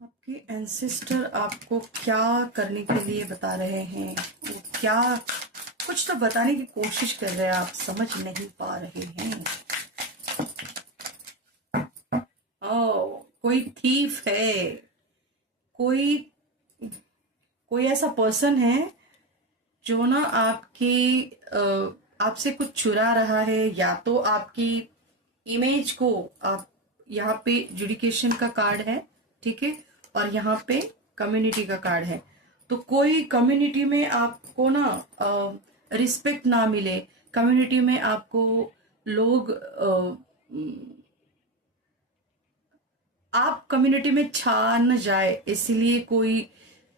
आपके एंसेस्टर आपको क्या करने के लिए बता रहे हैं? वो क्या कुछ तो बताने की कोशिश कर रहे हैं, आप समझ नहीं पा रहे हैं। कोई थीफ है, कोई कोई ऐसा पर्सन है जो ना आपसे कुछ चुरा रहा है, या तो आपकी इमेज को। आप यहाँ पे जुडिकेशन का कार्ड है, ठीक है, और यहाँ पे कम्युनिटी का कार्ड है। तो कोई कम्युनिटी में आपको ना रिस्पेक्ट ना मिले, कम्युनिटी में आपको लोग आप कम्युनिटी में छा न जाए, इसलिए कोई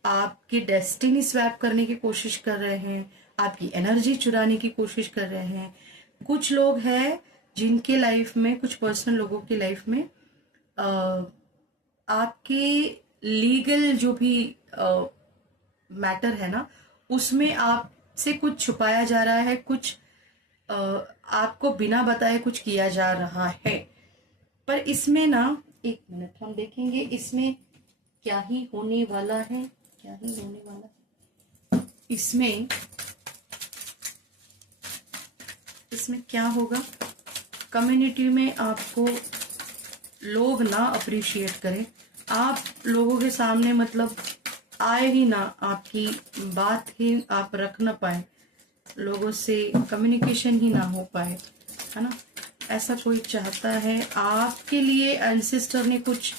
आपकी डेस्टिनी स्वैप करने की कोशिश कर रहे हैं, आपकी एनर्जी चुराने की कोशिश कर रहे हैं। कुछ लोग हैं जिनके लाइफ में, कुछ पर्सनल लोगों की लाइफ में आपके लीगल जो भी मैटर है ना, उसमें आपसे कुछ छुपाया जा रहा है, कुछ आपको बिना बताए कुछ किया जा रहा है। पर इसमें ना, एक मिनट हम देखेंगे इसमें क्या ही होने वाला है, क्या ही होने वाला है इसमें। इसमें क्या होगा? कम्युनिटी में आपको लोग ना अप्रिशिएट करें, आप लोगों के सामने मतलब आए ही ना, आपकी बात ही आप रख ना पाए, लोगों से कम्युनिकेशन ही ना हो पाए, है ना। ऐसा कोई चाहता है आपके लिए। एंसेस्टर ने कुछ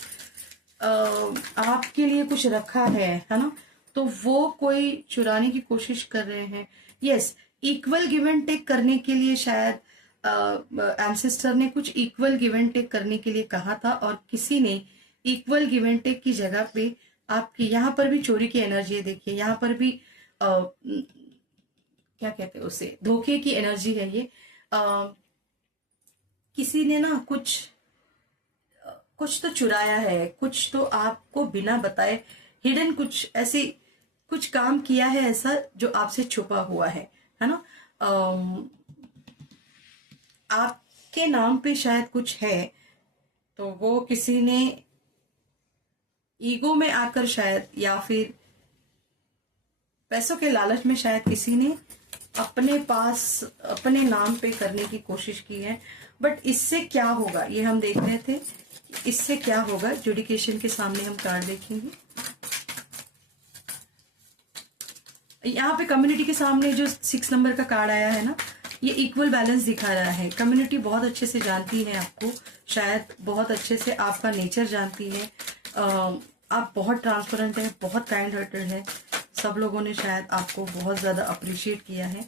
आपके लिए कुछ रखा है ना, तो वो कोई चुराने की कोशिश कर रहे हैं। Yes, equal give and take करने के लिए शायद एंसेस्टर ने कुछ इक्वल गिव एंड टेक करने के लिए कहा था, और किसी ने इक्वल गिव एंड टेक की जगह पे आपकी यहाँ पर भी चोरी की एनर्जी है। देखिए यहाँ पर भी क्या कहते हैं उसे, धोखे की एनर्जी है ये। किसी ने ना कुछ तो चुराया है, कुछ तो आपको बिना बताए हिडन कुछ ऐसी कुछ काम किया है ऐसा जो आपसे छुपा हुआ है ना। आपके नाम पे शायद कुछ है, तो वो किसी ने ईगो में आकर शायद, या फिर पैसों के लालच में शायद किसी ने अपने पास अपने नाम पे करने की कोशिश की है। बट इससे क्या होगा ये हम देख रहे थे, इससे क्या होगा जुडिकेशन के सामने हम कार्ड देखेंगे। यहाँ पे कम्युनिटी के सामने जो 6 नंबर का कार्ड आया है ना, ये इक्वल बैलेंस दिखा रहा है। कम्युनिटी बहुत अच्छे से जानती है आपको, शायद बहुत अच्छे से आपका नेचर जानती है। आप बहुत ट्रांसपेरेंट है, बहुत काइंड हार्टेड है। सब लोगों ने शायद आपको बहुत ज़्यादा अप्रिशिएट किया है,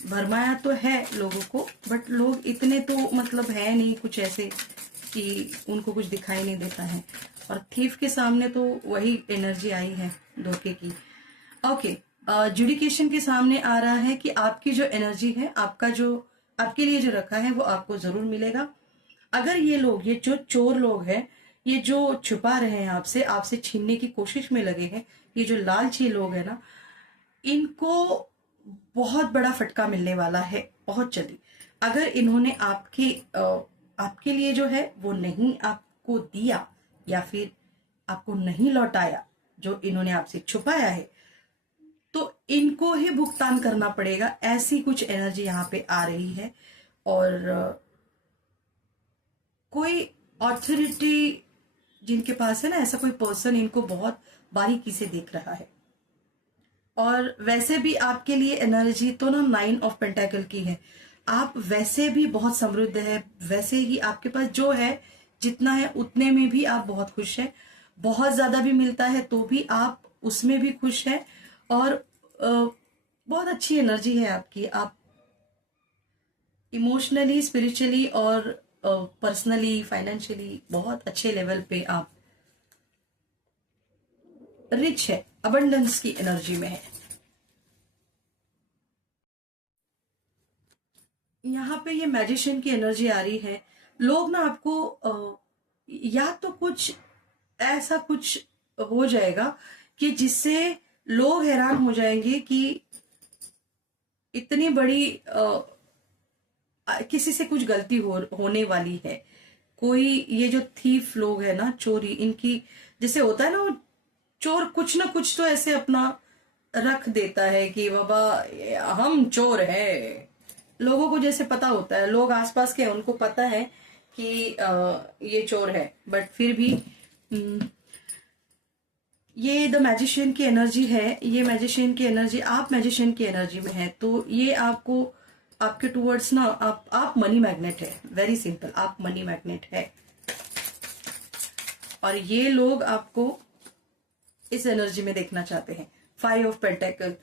भरमाया तो है लोगों को, बट लोग इतने तो मतलब है नहीं कुछ ऐसे कि उनको कुछ दिखाई नहीं देता है। और थीफ के सामने तो वही एनर्जी आई है, धोखे की। ओके, जुडिकेशन के सामने आ रहा है कि आपकी जो एनर्जी है, आपका जो आपके लिए जो रखा है वो आपको जरूर मिलेगा। अगर ये लोग, ये जो चोर लोग हैं, ये जो छुपा रहे हैं आपसे, आपसे छीनने की कोशिश में लगे हैं, ये जो लालची लोग हैं ना, इनको बहुत बड़ा फटका मिलने वाला है बहुत जल्दी। अगर इन्होंने आपके लिए जो है वो नहीं आपको दिया, या फिर आपको नहीं लौटाया जो इन्होंने आपसे छुपाया है, तो इनको ही भुगतान करना पड़ेगा। ऐसी कुछ एनर्जी यहाँ पे आ रही है। और कोई ऑथोरिटी जिनके पास है ना, ऐसा कोई पर्सन इनको बहुत बारीकी से देख रहा है। और वैसे भी आपके लिए एनर्जी तो ना 9 ऑफ पेंटाकल की है। आप वैसे भी बहुत समृद्ध है, वैसे ही आपके पास जो है जितना है उतने में भी आप बहुत खुश है। बहुत ज्यादा भी मिलता है तो भी आप उसमें भी खुश है। और बहुत अच्छी एनर्जी है आपकी। आप इमोशनली, स्पिरिचुअली और पर्सनली, फाइनेंशियली बहुत अच्छे लेवल पे आप रिच है, अबंडेंस की एनर्जी में है। यहाँ पे ये मैजिशियन की एनर्जी आ रही है। लोग ना आपको या तो कुछ ऐसा कुछ हो जाएगा कि जिससे लोग हैरान हो जाएंगे कि इतनी बड़ी किसी से कुछ गलती होने वाली है। कोई ये जो थीफ लोग है ना, चोरी इनकी जैसे होता है ना, वो चोर कुछ ना कुछ तो ऐसे अपना रख देता है कि बाबा हम चोर है। लोगों को जैसे पता होता है, लोग आसपास के उनको पता है कि ये चोर है, बट फिर भी ये द मैजिशियन की एनर्जी है। ये मैजिशियन की एनर्जी, आप मैजिशियन की एनर्जी में है, तो ये आपको आपके टूवर्ड्स ना, आप मनी मैग्नेट है। वेरी सिंपल, आप मनी मैग्नेट है। और ये लोग आपको इस एनर्जी में देखना चाहते हैं। 5 ऑफ पेंटेकल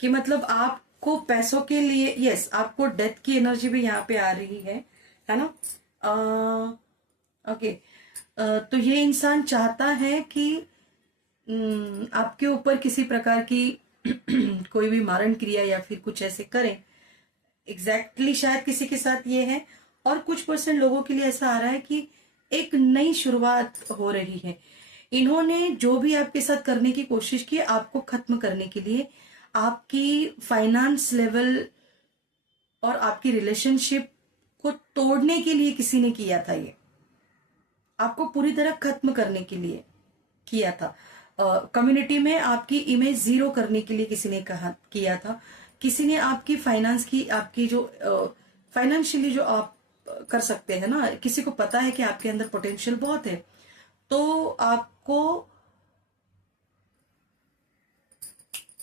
कि मतलब आपको पैसों के लिए, यस, आपको डेथ की एनर्जी भी यहाँ पे आ रही है ना। ओके, तो ये इंसान चाहता है कि आपके ऊपर किसी प्रकार की कोई भी मारण क्रिया या फिर कुछ ऐसे करें। एग्जैक्टली शायद किसी के साथ ये है, और कुछ परसेंट लोगों के लिए ऐसा आ रहा है कि एक नई शुरुआत हो रही है। इन्होंने जो भी आपके साथ करने की कोशिश की, आपको खत्म करने के लिए, आपकी फाइनेंस लेवल और आपकी रिलेशनशिप को तोड़ने के लिए किसी ने किया था। ये आपको पूरी तरह खत्म करने के लिए किया था। कम्युनिटी में आपकी इमेज जीरो करने के लिए किसी ने किया था। किसी ने आपकी फाइनेंस की, आपकी जो फाइनेंशियली जो आप कर सकते हैं ना, किसी को पता है कि आपके अंदर पोटेंशियल बहुत है, तो आपको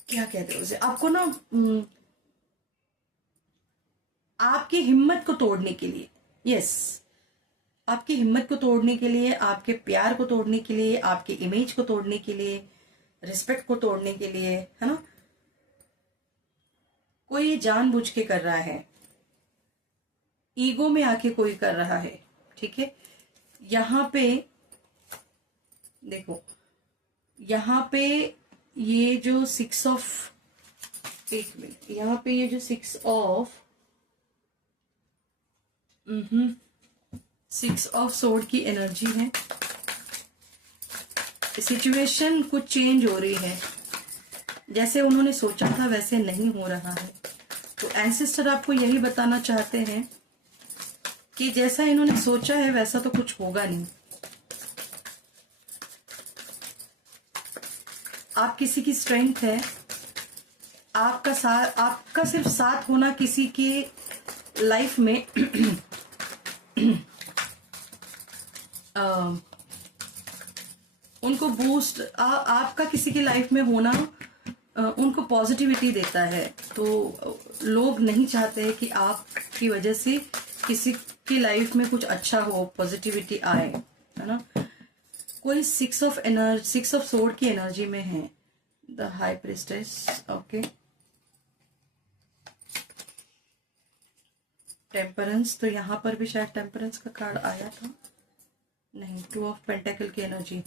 क्या कहते हैं उसे, आपको ना आपकी हिम्मत को तोड़ने के लिए, यस, आपकी हिम्मत को तोड़ने के लिए, आपके प्यार को तोड़ने के लिए, आपके इमेज को तोड़ने के लिए, रिस्पेक्ट को तोड़ने के लिए, है ना। कोई ये जानबूझ के कर रहा है, ईगो में आके कोई कर रहा है, ठीक है। यहाँ पे देखो, यहाँ पे ये जो 6 ऑफ, एक मिनट, यहाँ पे ये जो 6 ऑफ सोर्ड की एनर्जी है। सिचुएशन कुछ चेंज हो रही है, जैसे उन्होंने सोचा था वैसे नहीं हो रहा है। तो एंसेस्टर आपको यही बताना चाहते हैं कि जैसा इन्होंने सोचा है वैसा तो कुछ होगा नहीं। आप किसी की स्ट्रेंथ है, आपका साथ, आपका सिर्फ साथ होना किसी की लाइफ में उनको बूस्ट, आपका किसी की लाइफ में होना उनको पॉजिटिविटी देता है। तो लोग नहीं चाहते हैं कि आपकी वजह से किसी की लाइफ में कुछ अच्छा हो, पॉजिटिविटी आए, है ना। कोई 6 ऑफ सोर्ड की एनर्जी में है, the high priestess. Okay, temperance, तो यहाँ पर भी शायद टेम्परेंस का कार्ड आया था, नहीं। 2 ऑफ पेंटेकल की एनर्जी,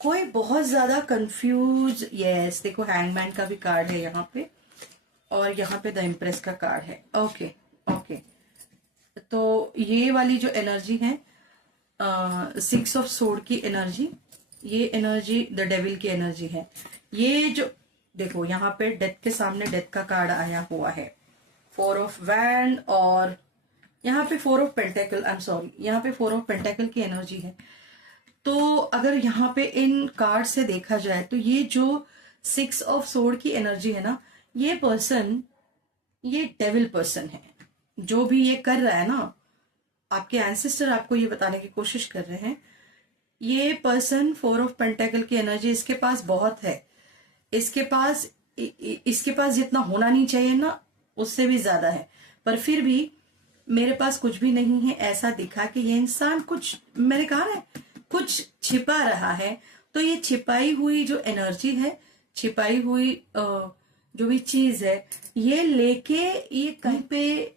कोई बहुत ज्यादा कंफ्यूज, यस, देखो हैंगमैन का भी कार्ड है यहाँ पे, और यहाँ पे द इम्प्रेस का कार्ड है। ओके ओके, तो ये वाली जो एनर्जी है 6 ऑफ सोर्ड की एनर्जी, ये एनर्जी द डेविल की एनर्जी है। ये जो देखो यहाँ पे डेथ के सामने डेथ का कार्ड आया हुआ है, 4 ऑफ वैंड, और यहाँ पे 4 of pentacle, I am sorry, यहाँ पे 4 ऑफ पेंटेकल की एनर्जी है। तो अगर यहाँ पे इन कार्ड से देखा जाए तो ये जो 6 ऑफ सोर्ड की एनर्जी है ना, ये पर्सन, ये डेविल पर्सन है। जो भी ये कर रहा है ना, आपके एंसेस्टर आपको ये बताने की कोशिश कर रहे हैं, ये पर्सन 4 ऑफ पेंटेकल की एनर्जी इसके पास बहुत है। इसके पास जितना होना नहीं चाहिए ना, उससे भी ज्यादा है, पर फिर भी मेरे पास कुछ भी नहीं है, ऐसा दिखा कि ये इंसान कुछ, मैंने कहा ना, कुछ छिपा रहा है। तो ये छिपाई हुई जो एनर्जी है, छिपाई हुई जो भी चीज है, ये लेके ये कहीं पे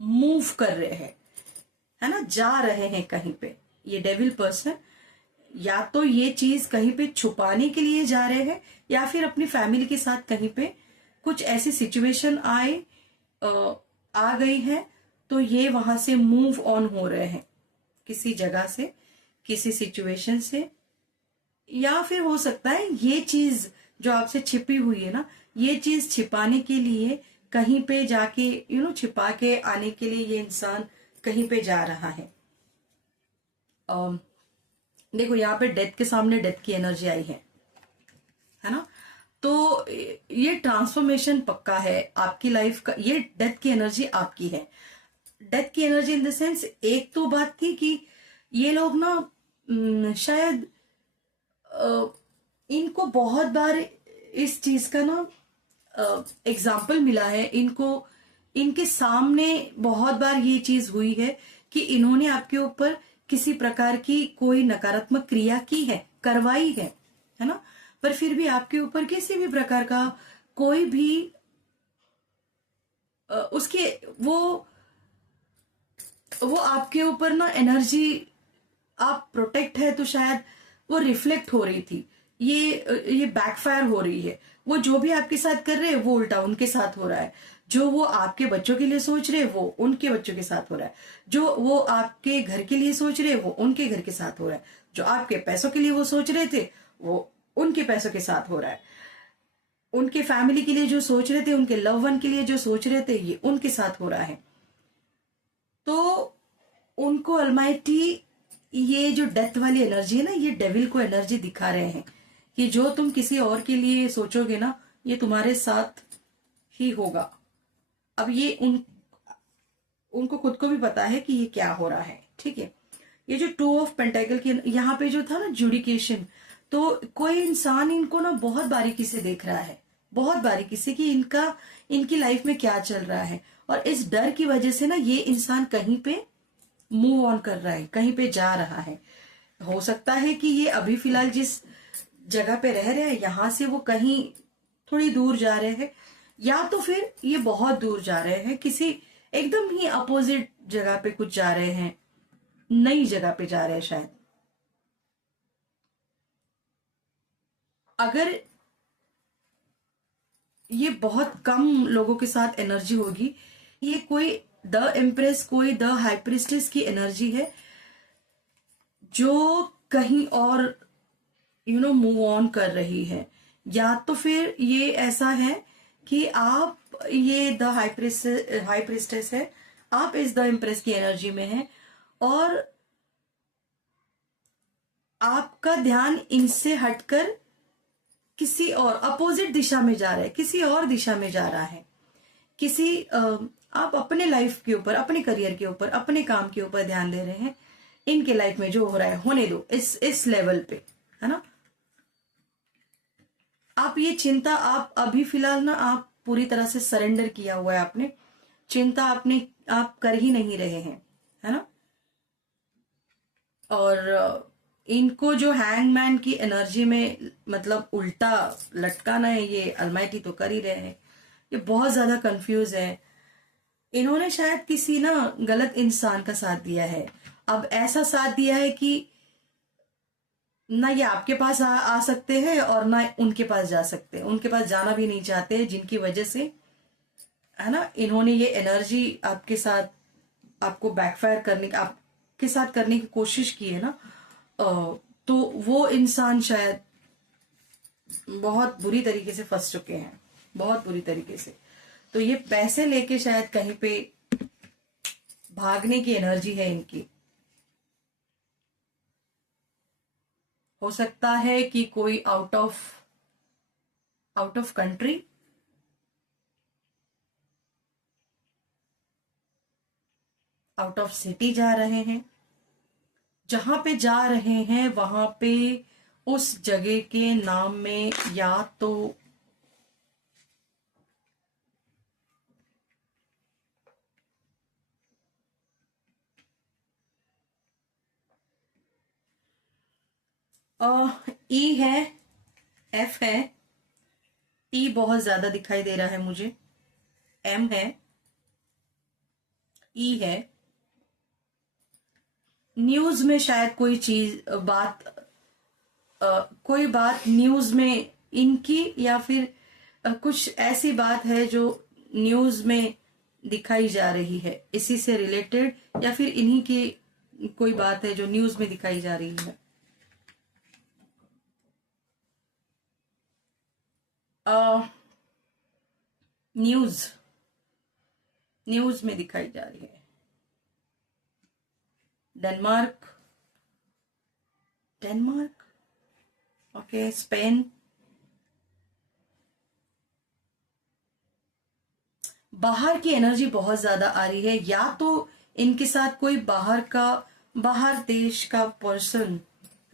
मूव कर रहे हैं, है ना, जा रहे हैं कहीं पे। ये डेविल पर्सन या तो ये चीज कहीं पे छुपाने के लिए जा रहे हैं, या फिर अपनी फैमिली के साथ कहीं पे कुछ ऐसी सिचुएशन आ गई है, तो ये वहां से मूव ऑन हो रहे हैं, किसी जगह से, किसी सिचुएशन से। या फिर हो सकता है ये चीज जो आपसे छिपी हुई है ना, ये चीज छिपाने के लिए कहीं पे जाके, छिपा के आने के लिए ये इंसान कहीं पे जा रहा है। अम, देखो यहाँ पे डेथ के सामने डेथ की एनर्जी आई है ना। तो ये ट्रांसफॉर्मेशन पक्का है आपकी लाइफ का, ये डेथ की एनर्जी आपकी है। डेथ की एनर्जी इन द सेंस, एक तो बात थी कि ये लोग ना शायद इनको बहुत बार इस चीज का ना एग्जाम्पल मिला है इनको, इनके सामने बहुत बार ये चीज हुई है कि इन्होंने आपके ऊपर किसी प्रकार की कोई नकारात्मक क्रिया की है, करवाई है ना, पर फिर भी आपके ऊपर किसी भी प्रकार का कोई भी उसके वो आपके ऊपर ना एनर्जी, आप प्रोटेक्ट है तो शायद वो रिफ्लेक्ट हो रही थी, ये बैकफायर हो रही है। वो जो भी आपके साथ कर रहे हैं वो उल्टा उनके साथ हो रहा है। जो वो आपके बच्चों के लिए सोच रहे हैं वो उनके बच्चों के साथ हो रहा है। जो वो आपके घर के लिए सोच रहे हैं वो उनके घर के साथ हो रहा है। जो आपके पैसों के लिए वो सोच रहे थे वो उनके पैसों के साथ हो रहा है। उनके फैमिली के लिए जो सोच रहे थे, उनके लव वन के लिए जो सोच रहे थे, ये उनके साथ हो रहा है। तो उनको अलमाइटी ये जो डेथ वाली एनर्जी है ना, ये डेविल को एनर्जी दिखा रहे हैं कि जो तुम किसी और के लिए सोचोगे ना, ये तुम्हारे साथ ही होगा। अब ये उनको खुद को भी पता है कि ये क्या हो रहा है, ठीक है। ये जो 2 ऑफ पेंटाकल की यहाँ पे जो था ना जुडिकेशन, तो कोई इंसान इनको ना बहुत बारीकी से देख रहा है, बहुत बारीकी से, कि इनकी लाइफ में क्या चल रहा है। और इस डर की वजह से ना ये इंसान कहीं पे मूव ऑन कर रहा है, कहीं पे जा रहा है। हो सकता है कि ये अभी फिलहाल जिस जगह पे रह रहे हैं यहां से वो कहीं थोड़ी दूर जा रहे हैं, या तो फिर ये बहुत दूर जा रहे हैं, किसी एकदम ही अपोजिट जगह पे कुछ जा रहे हैं, नई जगह पे जा रहे हैं शायद। अगर ये बहुत कम लोगों के साथ एनर्जी होगी, ये कोई द एम्प्रेस, कोई द हाइप्रिस्टेस की एनर्जी है जो कहीं और मूव ऑन कर रही है। या तो फिर ये ऐसा है कि आप, ये द हाई प्रिस्टेस है, आप इस द इम्प्रेस की एनर्जी में है और आपका ध्यान इनसे हटकर किसी और अपोजिट दिशा में जा रहा है, किसी और दिशा में जा रहा है, आप अपने लाइफ के ऊपर, अपने करियर के ऊपर, अपने काम के ऊपर ध्यान दे रहे हैं। इनके लाइफ में जो हो रहा है होने दो, इस लेवल पे, है ना। आप ये चिंता, आप अभी फिलहाल ना, आप पूरी तरह से सरेंडर किया हुआ है आपने, चिंता आप कर ही नहीं रहे हैं, है ना। और इनको जो हैंगमैन की एनर्जी में मतलब उल्टा लटकाना है, ये अलमाइटी तो कर ही रहे हैं। ये बहुत ज्यादा कंफ्यूज है। इन्होंने शायद किसी ना गलत इंसान का साथ दिया है। अब ऐसा साथ दिया है कि ना ये आपके पास आ सकते हैं और ना उनके पास जा सकते हैं, उनके पास जाना भी नहीं चाहते, जिनकी वजह से, है ना, इन्होंने ये एनर्जी आपके साथ, आपको बैकफायर करने, आपके साथ करने की कोशिश की है ना। तो वो इंसान शायद बहुत बुरी तरीके से फंस चुके हैं, बहुत बुरी तरीके से। तो ये पैसे लेके शायद कहीं पे भागने की एनर्जी है इनकी। हो सकता है कि कोई out of country, out of city जा रहे हैं। जहां पे जा रहे हैं वहां पे उस जगह के नाम में या तो ई है, एफ है, टी बहुत ज्यादा दिखाई दे रहा है मुझे, एम है, ई है। न्यूज में शायद कोई चीज, कोई बात न्यूज में इनकी, या फिर कुछ ऐसी बात है जो न्यूज में दिखाई जा रही है, इसी से रिलेटेड, या फिर इन्हीं की कोई बात है जो न्यूज में दिखाई जा रही है। न्यूज न्यूज में दिखाई जा रही है। Denmark, Denmark, okay, Spain. बाहर की एनर्जी बहुत ज्यादा आ रही है, या तो इनके साथ कोई बाहर देश का पर्सन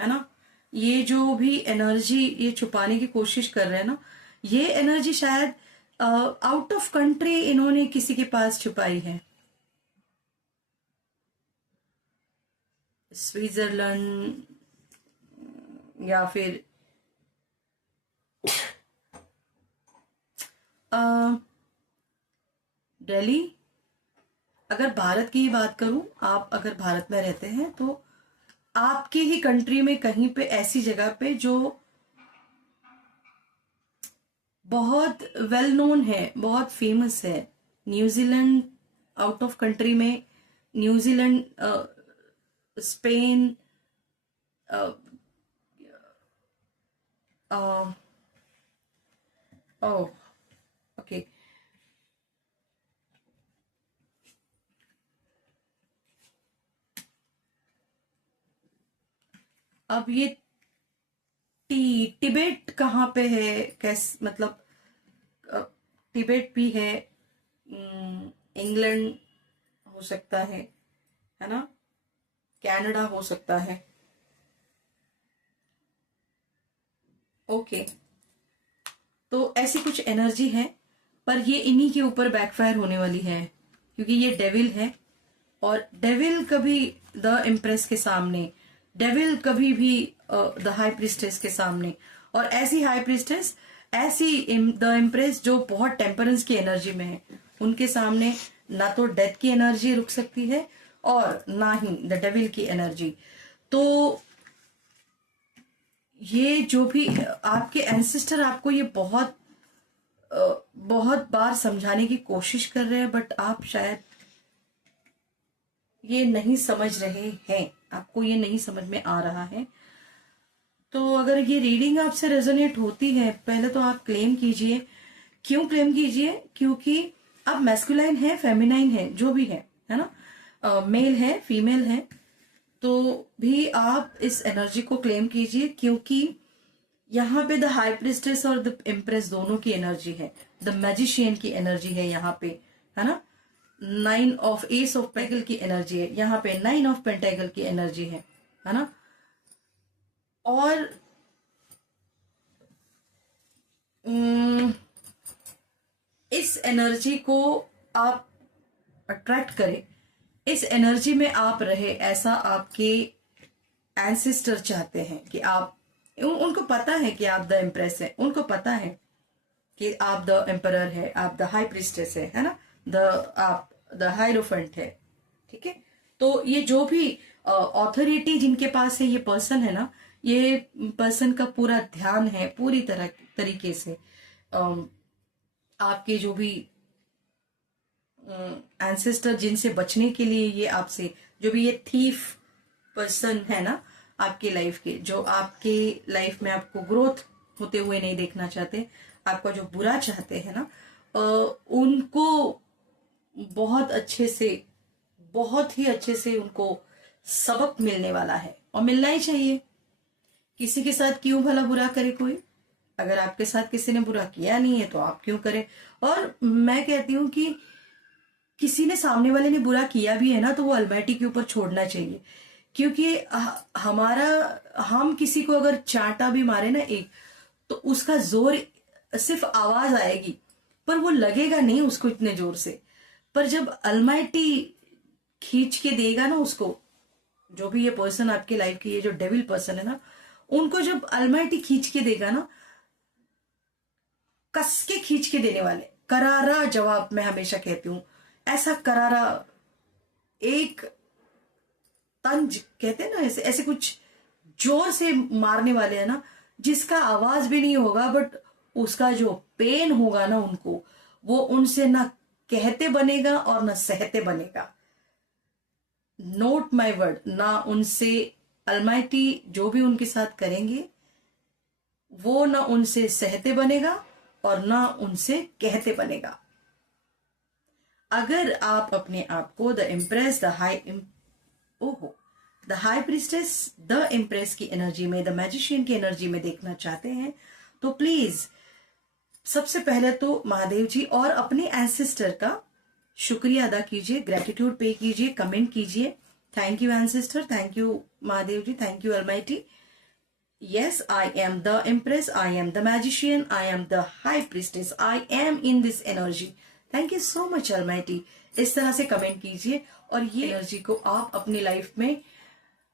है ना, ये जो भी एनर्जी ये छुपाने की कोशिश कर रहे हैं ना, ये एनर्जी शायद आउट ऑफ कंट्री इन्होंने किसी के पास छुपाई है। स्विट्जरलैंड या फिर दिल्ली। अगर भारत की ही बात करूं, आप अगर भारत में रहते हैं तो आपकी ही कंट्री में कहीं पे ऐसी जगह पे जो बहुत वेल नोन है, बहुत फेमस है। न्यूजीलैंड, आउट ऑफ कंट्री में न्यूजीलैंड, स्पेन, ओके, अब ये तिबेट कहाँ पे है, मतलब तिबेट भी है, इंग्लैंड हो सकता है ना, कनाडा हो सकता है। ओके, तो ऐसी कुछ एनर्जी है, पर ये इन्हीं के ऊपर बैकफायर होने वाली है, क्योंकि ये डेविल है, और डेविल कभी द इम्प्रेस के सामने, डेविल कभी भी द हाई प्रिस्टेस के सामने, और ऐसी हाई प्रिस्टेस, ऐसी द इम्प्रेस जो बहुत टेम्परेंस की एनर्जी में है, उनके सामने ना तो डेथ की एनर्जी रुक सकती है और ना ही द डेविल की एनर्जी। तो ये जो भी आपके एंसेस्टर आपको ये बहुत बार समझाने की कोशिश कर रहे हैं, बट आप शायद ये नहीं समझ रहे हैं, आपको ये नहीं समझ में आ रहा है। तो अगर ये रीडिंग आपसे रेजोनेट होती है, पहले तो आप क्लेम कीजिए। क्यों क्लेम कीजिए? क्योंकि आप मैस्कुलाइन है, फेमिनाइन है, जो भी है ना, मेल है, फीमेल है, तो भी आप इस एनर्जी को क्लेम कीजिए, क्योंकि यहाँ पे द हाई प्रिस्टेस और द इम्प्रेस दोनों की एनर्जी है, द मैजिशियन की एनर्जी है यहाँ पे, है ना। एस ऑफ पेंटेकल की एनर्जी है यहाँ पे, 9 ऑफ पेंटेकल की एनर्जी है ना। और इस एनर्जी को आप अट्रैक्ट करें, इस एनर्जी में आप रहे, ऐसा आपके एंसेस्टर चाहते हैं कि आप, उनको पता है कि आप द इम्प्रेस है, उनको पता है कि आप द एम्परर है, आप द हाई प्रिस्टेस है ना, आप द हायरोफेंट है, ठीक है। तो ये जो भी ऑथोरिटी जिनके पास है, ये पर्सन है ना, ये पर्सन का पूरा ध्यान है पूरी तरीके से आपके जो भी एंसेस्टर जिनसे बचने के लिए, ये आपसे जो भी ये थीफ पर्सन है ना आपके लाइफ के, जो आपके लाइफ में आपको ग्रोथ होते हुए नहीं देखना चाहते, आपका जो बुरा चाहते हैं ना, उनको बहुत ही अच्छे से उनको सबक मिलने वाला है, और मिलना ही चाहिए। किसी के साथ क्यों भला बुरा करे कोई? अगर आपके साथ किसी ने बुरा किया नहीं है तो आप क्यों करें? और मैं कहती हूं कि किसी ने, सामने वाले ने बुरा किया भी है ना, तो वो अलमाइटी के ऊपर छोड़ना चाहिए, क्योंकि हम किसी को अगर चांटा भी मारे ना एक, तो उसका जोर सिर्फ आवाज आएगी, पर वो लगेगा नहीं उसको इतने जोर से। पर जब अलमाइटी खींच के देगा ना उसको, जो भी ये पर्सन आपके लाइफ की, ये जो डेविल पर्सन है ना, उनको जब अलमाइटी खींच के देगा ना, कस के खींच के देने वाले, करारा जवाब, मैं हमेशा कहती हूं, ऐसा करारा एक तंज कहते हैं ना, ऐसे ऐसे कुछ जोर से मारने वाले हैं ना, जिसका आवाज भी नहीं होगा, बट उसका जो पेन होगा ना उनको, वो उनसे ना कहते बनेगा और ना सहते बनेगा। नोट माय वर्ड, ना उनसे अलमाइटी जो भी उनके साथ करेंगे, वो ना उनसे सहते बनेगा और ना उनसे कहते बनेगा। अगर आप अपने आप को द इम्प्रेस, द हाई, ओहो, the high priestess, the impress की एनर्जी में, द मैजिशियन की एनर्जी में देखना चाहते हैं तो प्लीज सबसे पहले तो महादेव जी और अपने एंसेस्टर का शुक्रिया अदा कीजिए, ग्रेटिट्यूड पे कीजिए, कमेंट कीजिए, thank you ancestor, thank you Mahadev ji, thank you almighty. Yes, I am the Empress, I am the Magician, I am the High Priestess, I am in this energy. Thank you so much Almighty। इस तरह से comment कीजिए और ये energy को आप अपनी life में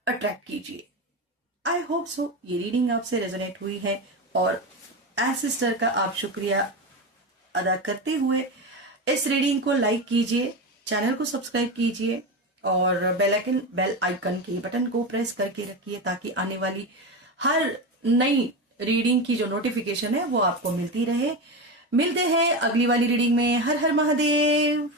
अट्रैक्ट कीजिए। आई होप सो ये रीडिंग आपसे रेजोनेट हुई है और एंसेस्टर का आप शुक्रिया अदा करते हुए इस रीडिंग को लाइक कीजिए, चैनल को सब्सक्राइब कीजिए और बेल आइकन के बटन को प्रेस करके रखिए ताकि आने वाली हर नई रीडिंग की जो नोटिफिकेशन है वो आपको मिलती रहे। मिलते हैं अगली वाली रीडिंग में। हर हर महादेव।